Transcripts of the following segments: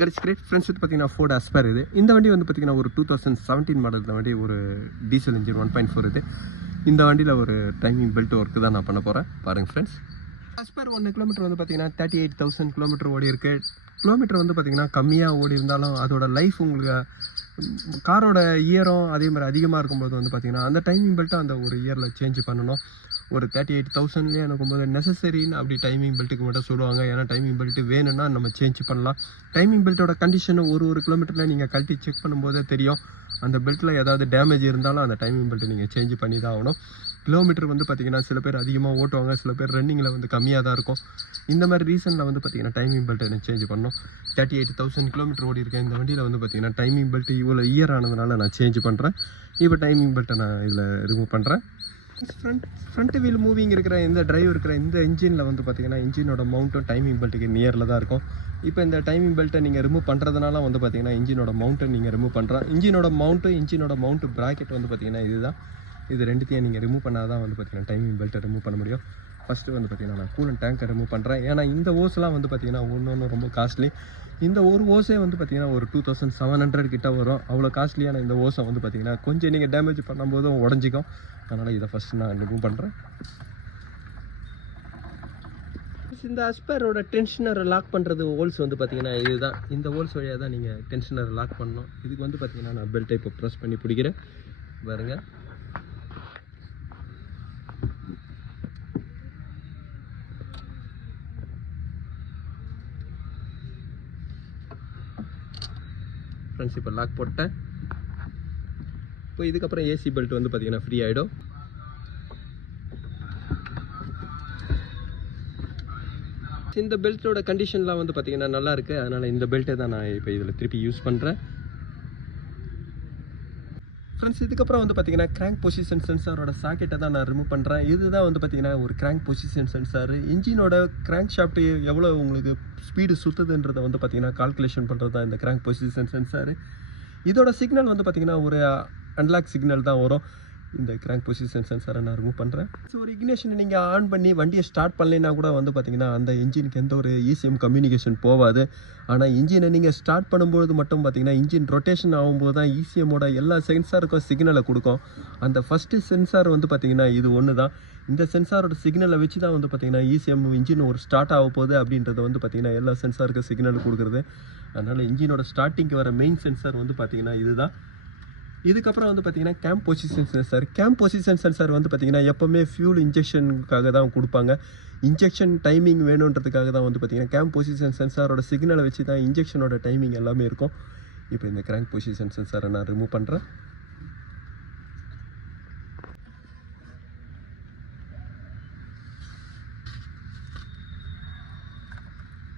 Cuts great friends வந்து பார்த்தீங்கன்னா fort as per இது. இந்த வண்டி வந்து பார்த்தீங்கன்னா ஒரு 2017 மாடல் வண்டி, ஒரு டீசல் இன்ஜின் 1.4 இது. இந்த வண்டியில் ஒரு டைமிங் பெல்ட் ஒர்க்கு தான் நான் பண்ண போகிறேன். பாருங்கள் ஃப்ரெண்ட்ஸ். அஸ்பர் 1 கிலோமீட்டர் வந்து பார்த்தீங்கன்னா 38,000 கிலோமீட்டர் ஓடி இருக்கு. கிலோமீட்டர் வந்து பார்த்தீங்கன்னா கம்மியாக ஓடி இருந்தாலும் அதோட லைஃப் உங்களுக்கு காரோட இயரும் அதே மாதிரி அதிகமாக இருக்கும்போது வந்து பார்த்தீங்கன்னா அந்த டைமிங் பெல்ட்டை அந்த ஒரு இயரில் சேஞ்ச் பண்ணணும். ஒரு 38,000லேயே இருக்கும்போது நெசசரின்னு அப்படி டைமிங் பெல்ட்டுக்கு மட்டும் சொல்லுவாங்க. ஏன்னா டைமிங் பெல்ட்டு வேணும்னா நம்ம சேஞ்ச் பண்ணலாம். டைமிங் பெல்ட்டோட கண்டிஷனை ஒரு கிலோமீட்டரில் நீங்கள் கழட்டி செக் பண்ணும்போதே தெரியும். அந்த பெல்ட்டில் ஏதாவது டேமேஜ் இருந்தாலும் அந்த டைமிங் பெல்ட்டை நீங்கள் சேஞ்ச் பண்ணி தான் ஆகணும். கிலோமீட்டர் வந்து பார்த்திங்கன்னா சில பேர் அதிகமாக ஓட்டுவாங்க, சில பேர் ரன்னிங்கில் வந்து கம்மியாக தான் இருக்கும். இந்த மாதிரி ரீசனில் வந்து பார்த்திங்கன்னா டைமிங் பெல்ட்டை எனக்கு சேஞ்ச் பண்ணணும். 38,000 கிலோமீட்டர் ஓடி இருக்கேன். இந்த வண்டியில் வந்து பார்த்திங்கன்னா டைமிங் பெல்ட்டு இவ்வளோ இயர் ஆனதுனால நான் சேஞ்ச் பண்ணுறேன். இப்போ டைமிங் பெல்ட்டை நான் இதில் ரிமூவ் பண்ணுறேன். ஃப்ரண்ட் வீல் மூவிங் இருக்கிற இந்த டிரைவ் இருக்கிற இந்த இன்ஜினில் வந்து பார்த்திங்கன்னா இன்ஜினோட மவுண்ட்டும் டைமிங் பெல்ட்டுக்கு நியரில் தான் இருக்கும். இப்போ இந்த டைமிங் பெல்ட்டை நீங்கள் ரிமூவ் பண்ணுறதுனால வந்து பார்த்திங்கன்னா இன்ஜினோட மவுண்ட்டை நீங்கள் ரிமூவ் பண்ணுறேன். இன்ஜினோட மவுண்ட்டு ப்ராக்கெட் வந்து பார்த்திங்கன்னா இதுதான். இது ரெண்டுத்தையும் நீங்கள் ரிமூவ் பண்ணால் தான் வந்து பார்த்திங்கன்னா டைமிங் பெல்ட்டை ரிமூவ் பண்ண முடியும். ஃபஸ்ட்டு வந்து பார்த்திங்கன்னா நான் கூலன் டேங்கை ரிமூவ் பண்ணுறேன். ஏன்னா இந்த ஓஸ்லாம் வந்து பார்த்திங்கன்னா ஒன்று ரொம்ப காஸ்ட்லி. இந்த ஒரு ஓஸே வந்து பார்த்திங்கன்னா ஒரு 2700 கிட்ட வரும். அவ்வளோ காஸ்ட்லியான இந்த ஓஸை வந்து பார்த்திங்கன்னா கொஞ்சம் நீங்கள் டேமேஜ் பண்ணும்போதும் உடஞ்சிக்கும். அதனால் இதை ஃபஸ்ட்டு நான் ரிமூவ் பண்ணுறேன். இந்த அஸ்பரோட டென்ஷனரை லாக் பண்ணுறது ஹோல்ஸ் வந்து பார்த்திங்கன்னா இதுதான். இந்த ஹோல்ஸ் வழியாக தான் நீங்கள் டென்ஷனரை லாக் பண்ணணும். இதுக்கு வந்து பார்த்திங்கன்னா நான் பெல்ட்டை இப்போ ப்ரெஸ் பண்ணி பிடிக்கிறேன் பாருங்கள். ஃப்ரெண்ட்ஸ் இப்போ லாக் போட்டேன். இப்போ இதுக்கப்புறம் ஏசி பெல்ட் வந்து பார்த்திங்கன்னா ஃப்ரீ ஆகிடும். இந்த பெல்ட்டோட கண்டிஷன்லாம் வந்து பார்த்திங்கன்னா நல்லா இருக்குது. அதனால் இந்த பெல்ட்டை தான் நான் இப்போ இதில் திருப்பி யூஸ் பண்ணுறேன். ஃப்ரெண்ட்ஸ் இதுக்கப்புறம் வந்து பார்த்திங்கன்னா கிராங்க் பொசிஷன் சென்சாரோட சாக்கெட்டை தான் நான் ரிமூவ் பண்ணுறேன். இதுதான் வந்து பார்த்திங்கன்னா ஒரு கிராங்க் பொசிஷன் சென்சார். இன்ஜினோட கிராங்க் ஷாஃப்ட்டு எவ்வளோ உங்களுக்கு ஸ்பீடு சுற்றுதுன்றதை வந்து பார்த்திங்கன்னா கால்குலேஷன் பண்ணுறது தான் இந்த கிராங்க் பொசிஷன் சென்சார். இதோட சிக்னல் வந்து பார்த்திங்கன்னா ஒரு அன்லாக் சிக்னல் தான் வரும். இந்த கிராங்க் பொசிஷன் சென்சாரை நான் ரிமூவ் பண்ணுறேன். ஸோ ஒரு இக்னிஷனை நீங்கள் ஆன் பண்ணி வண்டியை ஸ்டார்ட் பண்ணலைன்னா கூட வந்து பார்த்திங்கன்னா அந்த இன்ஜினுக்கு எந்த ஒரு இசிஎம் கம்யூனிகேஷன் போகாது. ஆனால் இன்ஜினை நீங்கள் ஸ்டார்ட் பண்ணும்போது மட்டும் பார்த்திங்கன்னா இன்ஜின் ரொட்டேஷன் ஆகும்போது தான் இசிஎம்மோட எல்லா சென்சாருக்கும் சிக்னலை கொடுக்கும். அந்த ஃபஸ்ட்டு சென்சார் வந்து பார்த்திங்கன்னா இது ஒன்று தான். இந்த சென்சாரோட சிக்னலை வச்சு தான் வந்து பார்த்திங்கன்னா இசிஎம் இன்ஜின் ஒரு ஸ்டார்ட் ஆக போகுது அப்படின்றத வந்து பார்த்திங்கன்னா எல்லா சென்சாருக்கும் சிக்னல் கொடுக்குறது. அதனால் இன்ஜினோட ஸ்டார்டிங்க்கு வர மெயின் சென்சார் வந்து பார்த்திங்கன்னா இதுதான். இதுக்கப்புறம் வந்து பார்த்திங்கன்னா camp position sensor. Camp position sensor வந்து பார்த்திங்கன்னா எப்போவுமே ஃபியூல் இன்ஜெக்ஷனுக்காக தான் கொடுப்பாங்க. இன்ஜெக்ஷன் டைமிங் வேணுன்றதுக்காக தான் வந்து பார்த்திங்கன்னா கேம்ப் பொசிஷன் சென்சாரோட சிக்னலை வச்சு தான் இன்ஜெக்ஷனோட டைமிங் எல்லாமே இருக்கும். இப்போ இந்த கிராங்க் பொசிஷன் சென்சாரை நான் ரிமூவ் பண்ணுறேன்.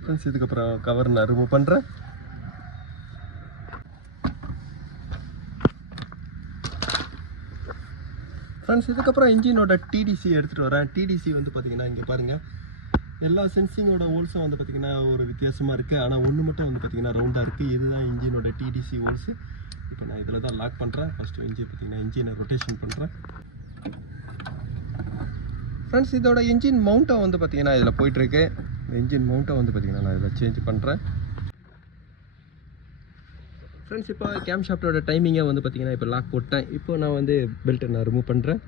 ஃப்ரெண்ட்ஸ் இதுக்கப்புறம் கவர் நான் ரிமூவ் பண்ணுறேன். ஃப்ரெண்ட்ஸ் இதுக்கப்புறம் இன்ஜினோட டிடிசி எடுத்துகிட்டு வரேன். டிடிசி வந்து பார்த்திங்கன்னா இங்கே பாருங்கள், எல்லா சென்சிங்கோட ஹோல்ஸும் வந்து பார்த்திங்கன்னா ஒரு வித்தியாசமாக இருக்குது. ஆனால் ஒன்று மட்டும் வந்து பார்த்திங்கன்னா ரவுண்டாக இருக்குது. இதுதான் இன்ஜினோட டிடிசி ஹோல்ஸு. இப்போ நான் இதில் தான் லாக் பண்ணுறேன். ஃபஸ்ட்டு இன்ஜினை ரொட்டேஷன் பண்ணுறேன். ஃப்ரெண்ட்ஸ் இதோட இன்ஜின் மவுண்ட்டை வந்து பார்த்திங்கன்னா இதில் போயிட்டுருக்கு. இந்த இன்ஜின் மவுண்ட்டை வந்து பார்த்திங்கன்னா நான் இதில் சேஞ்ச் பண்ணுறேன். ஃப்ரெண்ட்ஸ் இப்போ கேம் ஷாஃப்ட்டோட டைமிங்கை வந்து பார்த்திங்கன்னா இப்போ லாக் போட்டேன். இப்போ நான் வந்து பெல்ட்டை நான் ரிமூவ் பண்ணுறேன்.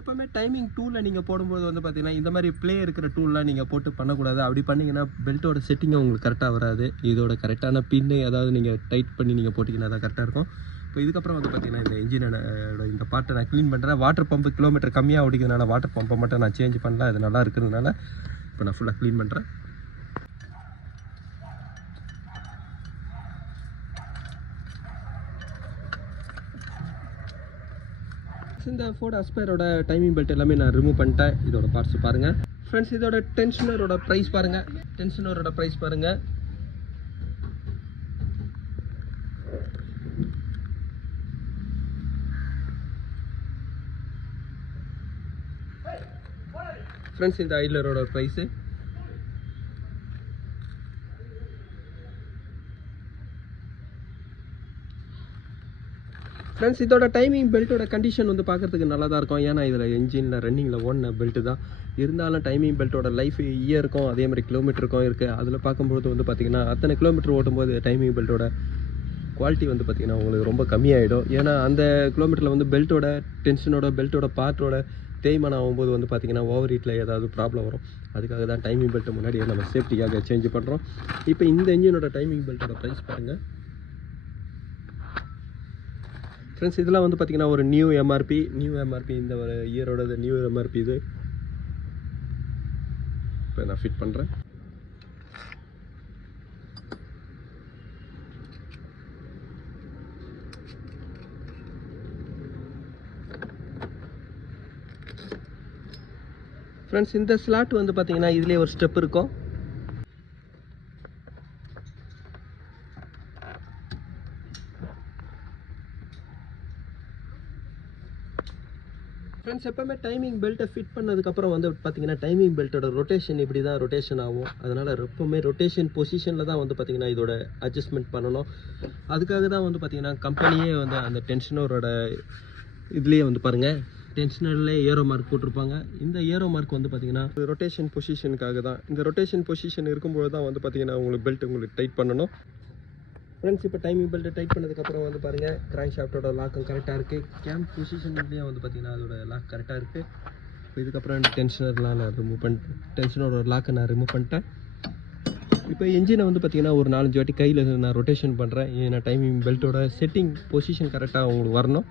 எப்பவுமே டைமிங் டூலில் நீங்கள் போடும்போது வந்து பார்த்திங்கன்னா இந்த மாதிரி ப்ளே இருக்கிற டூல்லாம் நீங்கள் போட்டு பண்ணக்கூடாது. அப்படி பண்ணிங்கன்னா பெல்ட்டோட செட்டிங்கை உங்களுக்கு கரெக்டாக வராது. இதோட கரெக்டான பின்னு ஏதாவது நீங்கள் டைட் பண்ணி நீங்கள் போட்டிங்கன்னா தான் கரெக்டாக இருக்கும். இப்போ இதுக்கப்புறம் வந்து பார்த்திங்கன்னா இந்த இன்ஜினோட இந்த பார்ட்டை நான் க்ளீன் பண்ணுறேன். வாட்டர் பம்பு கிலோமீட்டர் கம்மியாக ஓடிக்கிறதுனால வாட்டர் பம்பை மட்டும் நான் சேஞ்ச் பண்ணல. அது நல்லா இருக்கிறதுனால இப்போ நான் ஃபுல்லாக க்ளீன் பண்ணுறேன். இந்த ஃபோர்ட் அஸ்பயரோட டைமிங் பெல்ட் எல்லாமே நான் ரிமூவ் பண்ணிட்டேன். இதோட பார்ட்ஸ் பாருங்கள். ஃப்ரெண்ட்ஸ் இதோட டென்ஷனரோட ப்ரைஸ் பாருங்கள். டென்ஷனரோட ப்ரைஸ் பாருங்கள். ஃப்ரெண்ட்ஸ் இந்த ஐலரோட ப்ரைஸு ஃப்ரெண்ட்ஸ் இதோட டைமிங் பெல்ட்டோட கண்டிஷன் வந்து பார்க்குறதுக்கு நல்லா தான் இருக்கும். ஏன்னா இதில் என்ஜினில் ரன்னிங்கில் ஓடின பெல்ட்டு தான். இருந்தாலும் டைமிங் பெல்ட்டோட லைஃப் இயருக்கும் அதே மாதிரி கிலோமீட்டருக்கும் இருக்குது. அதில் பார்க்கும்போது வந்து பார்த்திங்கன்னா அத்தனை கிலோமீட்டர் ஓட்டும்போது டைமிங் பெல்ட்டோட குவாலிட்டி வந்து பார்த்திங்கன்னா உங்களுக்கு ரொம்ப கம்மியாகிடும். ஏன்னா அந்த கிலோமீட்டரில் வந்து பெல்ட்டோட டென்ஷனோட பெல்ட்டோட பார்ட்டோட தேய்மானம் ஆகும்போது வந்து பார்த்திங்கன்னா ஓவர் ஹீட்டில் ஏதாவது ப்ராப்ளம் வரும். அதுக்காக தான் டைமிங் பெல்ட்டை முன்னாடியே நம்ம சேஃப்டிக்காக சேஞ்ச் பண்ணுறோம். இப்போ இந்த என்ஜினோட டைமிங் பெல்ட்டோட ப்ரைஸ் பாருங்கள் ஃப்ரெண்ட்ஸ். இதெல்லாம் வந்து பார்த்திங்கன்னா ஒரு நியூ எம்ஆர்பி இந்த ஒரு இயரோட நியூ எம்ஆர்பி இது. இப்போ நான் ஃபிட் பண்ணுறேன். ஃப்ரெண்ட்ஸ் இந்த ஸ்லாட் வந்து பார்த்திங்கன்னா இதுலேயே ஒரு ஸ்டெப் இருக்கும். ஃப்ரெண்ட்ஸ் எப்போவுமே டைமிங் பெல்ட்டை ஃபிட் பண்ணதுக்கப்புறம் வந்து பார்த்திங்கன்னா டைமிங் பெல்ட்டோட ரொட்டேஷன் இப்படி தான் ரொட்டேஷன் ஆகும். அதனால் எப்போவுமே ரொட்டேஷன் பொசிஷனில் தான் வந்து பார்த்திங்கன்னா இதோட அட்ஜஸ்ட்மெண்ட் பண்ணணும். அதுக்காக தான் வந்து பார்த்திங்கன்னா கம்பெனியே வந்து அந்த டென்ஷனரோட இதுலேயே வந்து பாருங்கள் டென்ஷனர்லேயே ஏரோ மார்க் போட்டிருப்பாங்க. இந்த ஏரோ மார்க் வந்து பார்த்திங்கன்னா ரொட்டேஷன் பொசிஷனுக்காக தான். இந்த ரொட்டேஷன் பொசிஷன் இருக்கும்போது தான் வந்து பார்த்திங்கன்னா உங்களுக்கு பெல்ட் உங்களுக்கு டைட் பண்ணணும். ஃப்ரெண்ட்ஸ் இப்போ டைமிங் பெல்ட்டை டைட் பண்ணதுக்கப்புறம் வந்து பாருங்கள் கிராங்க் ஷாஃப்ட்டோட லாக்கும் கரெக்டாக இருக்குது. கேம்ப் பொசிஷன்லேயே வந்து பார்த்திங்கன்னா அதோட லாக் கரெக்டாக இருக்குது. இப்போ இதுக்கப்புறம் டென்ஷனர்லாம் நான் ரிமூவ் பண்ணிட்டேன். டென்ஷனரோட லாக்கை நான் ரிமூவ் பண்ணிட்டேன். இப்போ என்ஜினை வந்து பார்த்திங்கன்னா ஒரு 4-5 வாட்டி கையில் நான் ரொட்டேஷன் பண்ணுறேன். ஏன்னா டைமிங் பெல்ட்டோட செட்டிங் பொசிஷன் கரெக்டாக உங்களுக்கு வரணும்.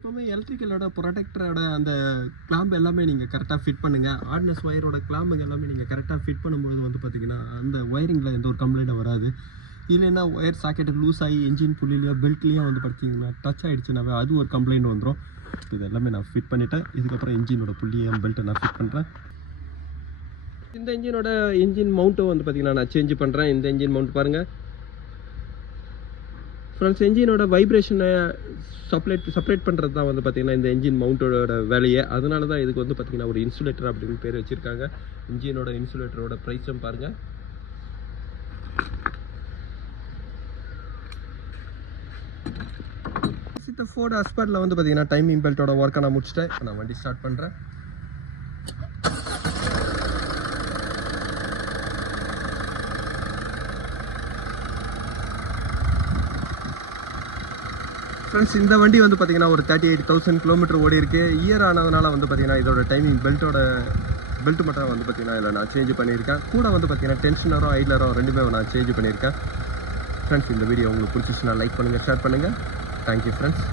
எப்போவுமே எலக்ட்ரிக்கலோட ப்ரொடெக்டரோட அந்த கிளாம்பு எல்லாமே நீங்கள் கரெக்டாக ஃபிட் பண்ணுங்கள். ஆர்டினஸ் ஒயரோட கிளாம்புங்க எல்லாமே நீங்கள் கரெக்டாக ஃபிட் பண்ணும்போது வந்து பார்த்திங்கன்னா அந்த ஒயரிங்கில் எந்த ஒரு கம்ப்ளைண்ட்டும் வராது. இல்லைன்னா ஒயர் சாக்கெட்டு லூஸ் ஆகி என்ஜின் புள்ளிலையோ பெல்ட்லேயோ வந்து பார்த்திங்கன்னா டச் ஆகிடுச்சுனாவே அது ஒரு கம்ப்ளைண்ட் வந்துடும். இது எல்லாமே நான் ஃபிட் பண்ணிவிட்டேன். இதுக்கப்புறம் என்ஜினோட புள்ளியை பெல்ட்டை நான் ஃபிட் பண்ணுறேன். இந்த என்ஜின் மவுண்ட்டும் வந்து பார்த்திங்கன்னா நான் சேஞ்ச் பண்ணுறேன். இந்த என்ஜின் மவுண்ட் பாருங்கள் ஃப்ரெண்ட்ஸ். என்ஜினோட வைப்ரேஷனை செப்பரேட் பண்ணுறது தான் வந்து பார்த்திங்கன்னா இந்த என்ஜின் மவுண்டோட வேலையை. அதனால தான் இதுக்கு வந்து பார்த்திங்கன்னா ஒரு இன்சுலேட்டர் அப்படின்னு பேர் வச்சுருக்காங்க. என்ஜினோட இன்சுலேட்டரோட ப்ரைஸும் பாருங்கள். இந்த ஃபோர்டு அஸ்பர்டில் வந்து பார்த்திங்கன்னா டைமிங் பெல்ட்டோட ஒர்க்கை நான் முடிச்சிட்டேன். இப்போ நான் வண்டி ஸ்டார்ட் பண்ணுறேன். ஃப்ரெண்ட்ஸ் இந்த வண்டி வந்து பார்த்திங்கன்னா ஒரு 38,000 கிலோமீட்டர் ஓடி இருக்குது. இயர் ஆனதுனால வந்து பார்த்திங்கன்னா இதோட டைமிங் பெல்ட் மட்டும் வந்து பார்த்திங்கன்னா இதில் நான் சேஞ்ச் பண்ணியிருக்கேன். கூட வந்து பார்த்திங்கன்னா டென்ஷனரோ ஐட்லரோ ரெண்டுமே நான் சேஞ்ச் பண்ணியிருக்கேன். ஃப்ரெண்ட்ஸ் இந்த வீடியோ உங்களுக்கு பிடிச்சிச்சுன்னா லைக் பண்ணுங்கள், ஷேர் பண்ணுங்கள். Thank you friends.